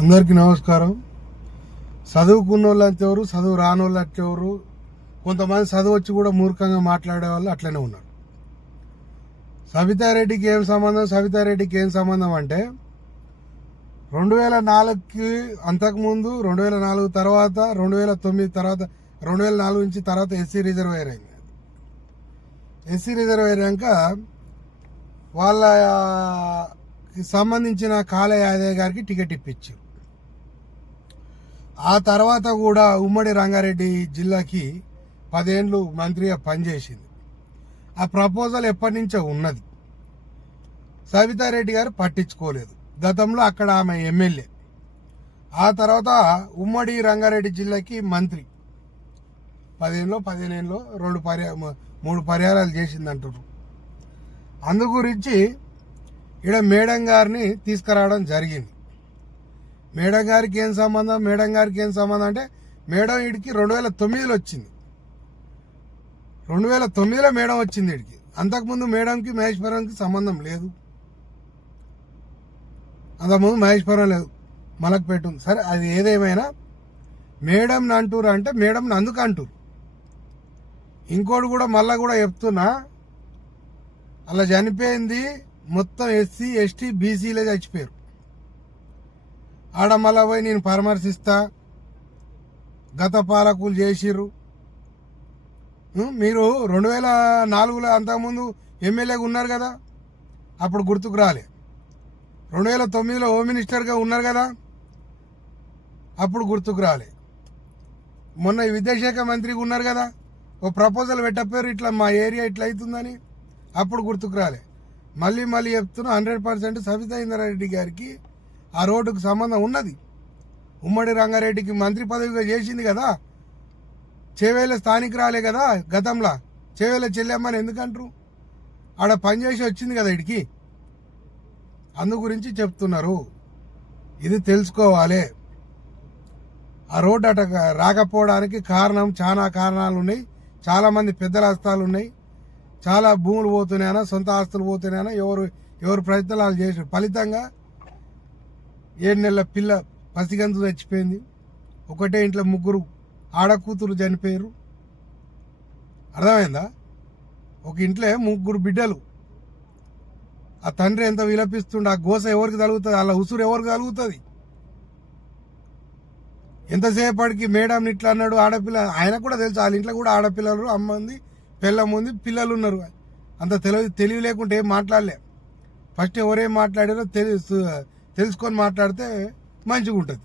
అందరికీ నమస్కారం. చదువుకున్న వాళ్ళు అంతెవరు ఎవరు చదువు రాని వాళ్ళు అంటే ఎవరు కొంతమంది చదువు వచ్చి కూడా మూర్ఖంగా మాట్లాడే వాళ్ళు అట్లనే ఉన్నారు. సబితారెడ్డికి ఏం సంబంధం సబితారెడ్డికి ఏం సంబంధం అంటే రెండు వేల నాలుగుకి అంతకుముందు రెండు వేల నాలుగు తర్వాత రెండు వేల తొమ్మిది తర్వాత రెండు వేల నాలుగు నుంచి తర్వాత ఎస్సీ రిజర్వేర్ అయింది. ఎస్సీ రిజర్వేర్ అయ్యాక వాళ్ళకి సంబంధించిన కాళ యాదయ్య గారికి టికెట్ ఇప్పించారు. ఆ తర్వాత కూడా ఉమ్మడి రంగారెడ్డి జిల్లాకి పదేండ్లు మంత్రిగా పనిచేసింది. ఆ ప్రపోజల్ ఎప్పటి నుంచో ఉన్నది. సవితారెడ్డి గారు పట్టించుకోలేదు. గతంలో అక్కడ ఆమె ఎమ్మెల్యే. ఆ తర్వాత ఉమ్మడి రంగారెడ్డి జిల్లాకి మంత్రి. పదిహేనులో పదిహేనేళ్ళలో రెండు పర్యా మూడు పర్యాయాలు చేసింది అంటారు అందు గురించి ఈడ మేడం గారిని తీసుకురావడం జరిగింది. మేడం గారికి ఏం సంబంధం? మేడం గారికి ఏం సంబంధం అంటే మేడం వీడికి రెండు వేల తొమ్మిదిలో వచ్చింది. రెండు వేల తొమ్మిదిలో మేడం వచ్చింది వీడికి అంతకుముందు మేడంకి మహేశ్వరంకి సంబంధం లేదు. అంతకుముందు మహేశ్వరం లేదు. మలక్పేట ఉంది. సరే అది ఏదేమైనా మేడం అంటూరు అంటే మేడం అందుకు అంటూరు ఇంకోటి కూడా మళ్ళా కూడా చెప్తున్నా అలా చనిపోయింది మొత్తం ఎస్సీ ఎస్టీ బీసీలే చచ్చిపోయారు. ఆడ మళ్ళా పోయి నేను పరామర్శిస్తా. గత పాలకులు చేసిర్రు. మీరు రెండు వేల నాలుగులో అంతకుముందు ఎమ్మెల్యేగా ఉన్నారు కదా? అప్పుడు గుర్తుకు రాలే. రెండు వేల తొమ్మిదిలో హోమ్ మినిస్టర్గా ఉన్నారు కదా? అప్పుడు గుర్తుకు రాలే. మొన్న విద్యాశాఖ మంత్రిగా ఉన్నారు కదా? ఓ ప్రపోజల్ పెట్టపోయారు ఇట్లా మా ఏరియా ఇట్లా అవుతుందని. అప్పుడు గుర్తుకు రాలే. మళ్ళీ మళ్ళీ చెప్తున్నా హండ్రెడ్ పర్సెంట్ సబితా ఇంద్రారెడ్డి గారికి ఆ రోడ్డుకు సంబంధం ఉన్నది. ఉమ్మడి రంగారెడ్డికి మంత్రి పదవిగా చేసింది కదా. చేవేళ్ళ స్థానికురాలే కదా గతంలో. చేవేళ్ళ చెల్లెమ్మని ఎందుకంటారు? ఆడ పనిచేసి వచ్చింది కదా ఇడికి. అందు గురించి చెప్తున్నారు. ఇది తెలుసుకోవాలి. ఆ రోడ్డు అట రాకపోవడానికి కారణం చాలా కారణాలు ఉన్నాయి చాలామంది పెద్దల హస్తాలు ఉన్నాయి చాలా భూములు పోతున్నాయనా సొంత ఆస్తులు పోతున్నాయనా ఎవరు ఎవరు ప్రయత్నాలు చేసారు ఫలితంగా ఏడు నెలల పిల్ల పసిగంతు చచ్చిపోయింది. ఒకటే ఇంట్లో ముగ్గురు ఆడకూతురు చనిపోయారు అర్థమైందా? ఒక ఇంట్లో ముగ్గురు బిడ్డలు. ఆ తండ్రి ఎంత విలపిస్తుండే ఆ గోస ఎవరికి తలుగుతుంది అలా ఉసురు ఎవరికి తలుగుతుంది ఎంతసేపటికి మేడం ఇట్లా అన్నాడు ఆడపిల్ల ఆయన కూడా తెలుసు వాళ్ళ ఇంట్లో కూడా ఆడపిల్లలు అమ్మ ఉంది పిల్లం ఉంది పిల్లలు ఉన్నారు. అంత తెలివి తెలివి లేకుంటే ఏం మాట్లాడలే. ఫస్ట్ ఎవరేం మాట్లాడారో తెలి తెలుసుకొని మాట్లాడితే మంచిగా ఉంటుంది